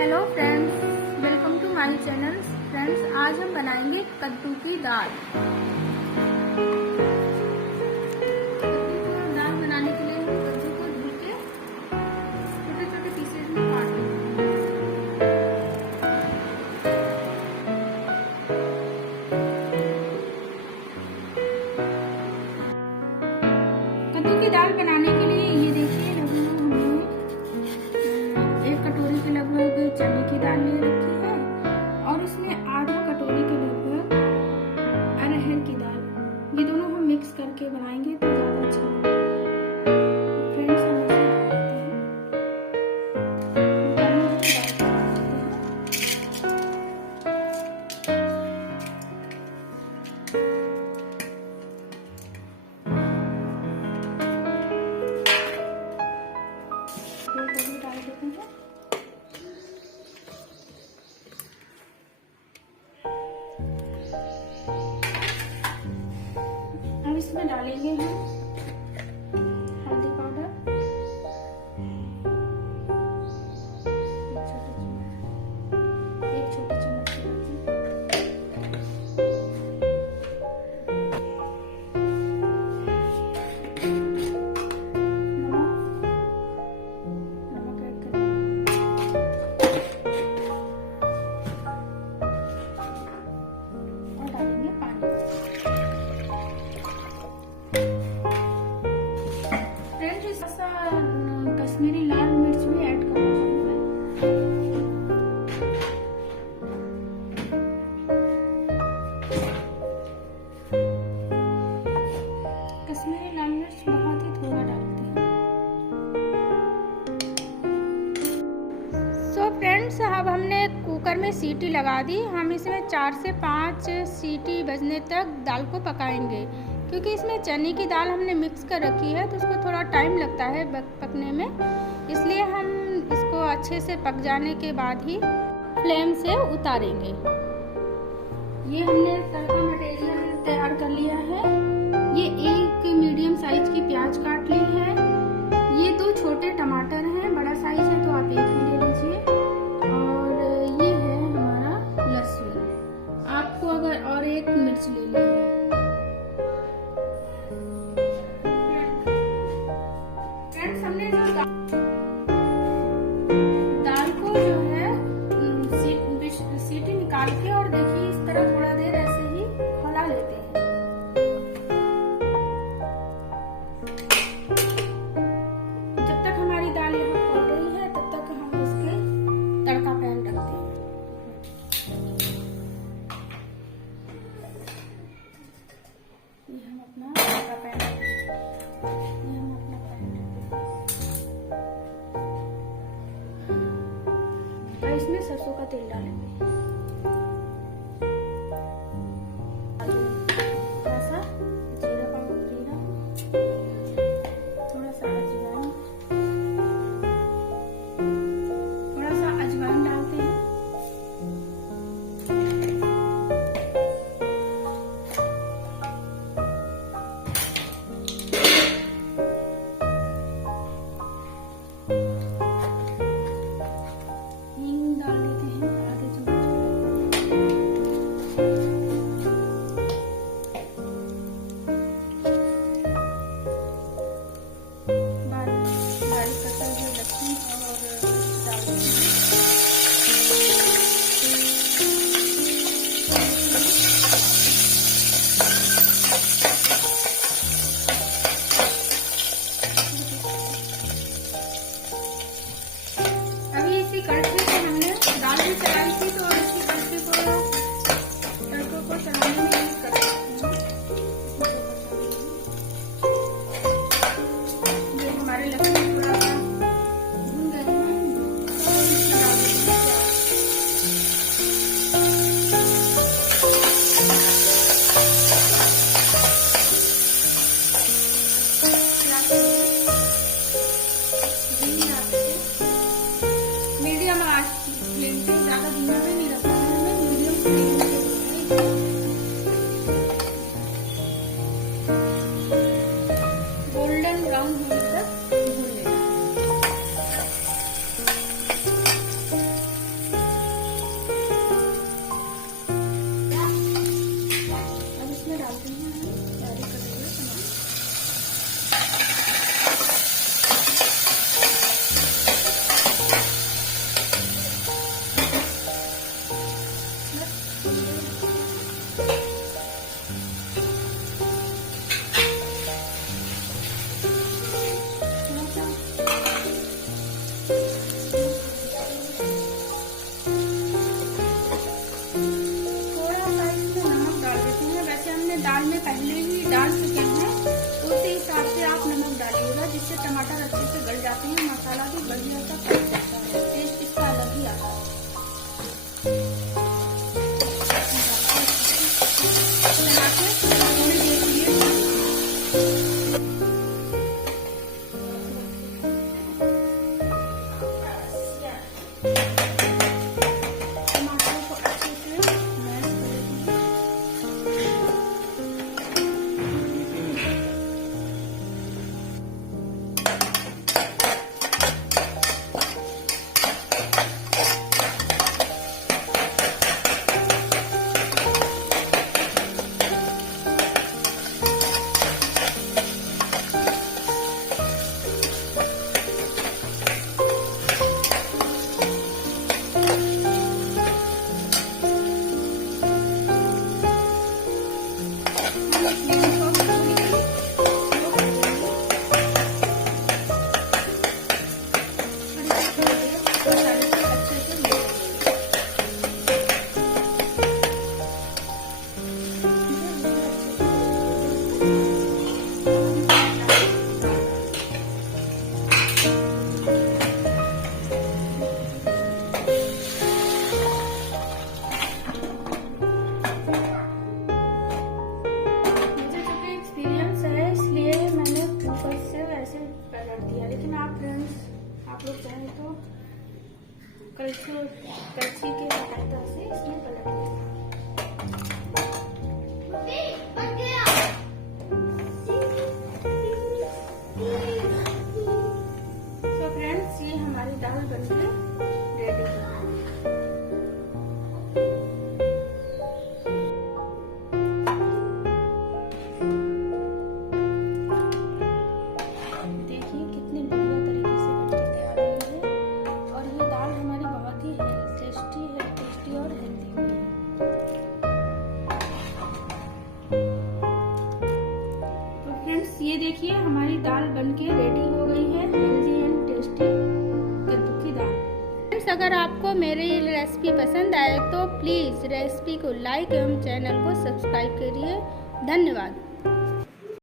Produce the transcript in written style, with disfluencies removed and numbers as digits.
Hello friends, welcome to my channel. Friends, आज हम बनाएंगे कद्दू की दाल। दाल बनाने के लिए हम कद्दू को धुल के छोटे छोटे पीसेज में काट लेंगे। कद्दू की दाल बनाने के लिए ये देखिए, लगभग हमने 1 कटोरी के लगभग चने की दाल ले रखी है और उसमें आधा कटोरी के लगभग अरहर की दाल। ये दोनों हम मिक्स करके बनाएंगे तो ज्यादा अच्छा होगा। फ्रेंड्स, हम इसे डाल देते हैं। अब इसमें डालेंगे हम हल्दी पाउडर, एक छोटी चम्मच नमक ऐड करेंगे और डालेंगे पानी। कश्मीरी लाल मिर्च भी ऐड करना है। कश्मीरी लाल मिर्च बहुत ही थोड़ा डालते हैं। सो फ्रेंड्स, अब हमने कुकर में सीटी लगा दी। हम इसमें 4 से 5 सीटी बजने तक दाल को पकाएंगे, क्योंकि इसमें चने की दाल हमने मिक्स कर रखी है तो उसको थोड़ा टाइम लगता है पकने में। इसलिए हम इसको अच्छे से पक जाने के बाद ही फ्लेम से उतारेंगे। ये हमने तड़का मटेरियल तैयार कर लिया है। ये 1 मीडियम साइज की प्याज काट ली है। ये 2 छोटे टमाटर हैं, बड़ा साइज है तो आप 1 ही ले लीजिए। और ये है हमारा लहसुन। आपको अगर और 1 मिर्च लेनी है। दाल को जो है सीटी निकाल के और देखिए इस तरह थोड़ा देर ऐसे ही खौला लेते हैं। जब तक हमारी दाल यहाँ खौल रही है तब तक हम उसके तड़का पैन रखते हैं। ये हम अपना तड़का पैन इसमें सरसों का तेल डालेंगे। थोड़ा सा जीरा पाउडर, थोड़ा सा अजवाइन, थोड़ा सा अजवाइन डालते हैं। कड़छी से हमने दाल भी चलाई थी तो इसी कड़छी को तड़कों को चलाने में यूज कर सकते हैं। ये हमारे लहसुन थोड़ा सा भून गए हैं और इसमें डाल देंगे मीडियम आंच फ्लेम पे, ज्यादा धीमा में नहीं रखना है हमें, मीडियम फ्लेम पे गोल्डन ब्राउन होने तक भून लेना। टमाटर को अच्छे से मैश कर दीजिए। आप लोग चाहें तो कलछी की सहायता से इसमें पलट दें। तो फ्रेंड्स, ये हमारी दाल बनके रेडी है। ये देखिए हमारी दाल बनके रेडी हो गई है, हेल्दी एंड टेस्टी कद्दू की दाल। फ्रेंड्स, अगर आपको मेरी रेसिपी पसंद आए तो प्लीज़ रेसिपी को लाइक एवं चैनल को सब्सक्राइब करिए। धन्यवाद।